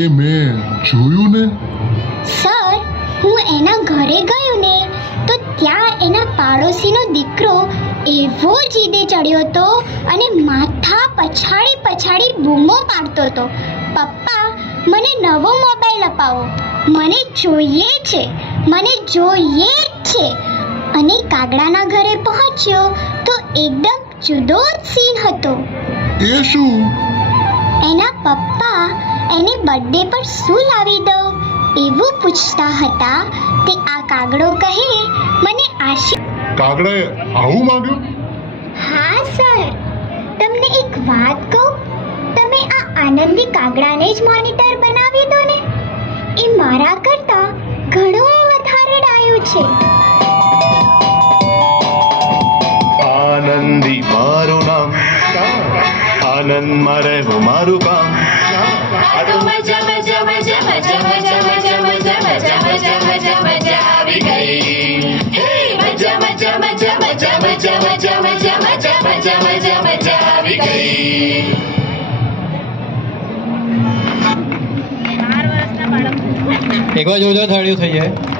એ મેં જોયું ને. સર હું એના ઘરે ગયો ને તો ત્યાં એના પાડોશીનો દીકરો એવો જીદે ચડ્યો હતો અને માથા પછાડી પછાડી બૂમો પાડતો હતો, પપ્પા મને નવો મોબાઈલ અપાવો, મને જોઈએ છે, મને જોઈએ જ છે. અને કાગડાના ઘરે પહોંચ્યો તો એકદમ જુદો જ સીન હતો. એ શું? એના પપ્પા એને બર્થડે પર શું લાવી દઉં એવું પૂછતા હતા. તે આ કાગડો કહે, મને કાગડાએ આવું માંગ્યું? હા સર, તમને એક વાત કહું, તમે આ આનંદી કાગડાને જ મોનિટર બનાવી દો ને, એ મારા કરતા ઘણો વધારે ડાયું છે. આનંદી મારું નામ, આનંદમાં રહેવું મારું કામ. આ તો મજા મજા મજા મજા મજા મજા મજા મજા મજા મજા મજા આવી ગઈ. હે મજા મજા મજા મજા મજા મજા મજા મજા મજા મજા મજા આવી ગઈ. એકવાર જોજો થાળીઓ થઈ જાય.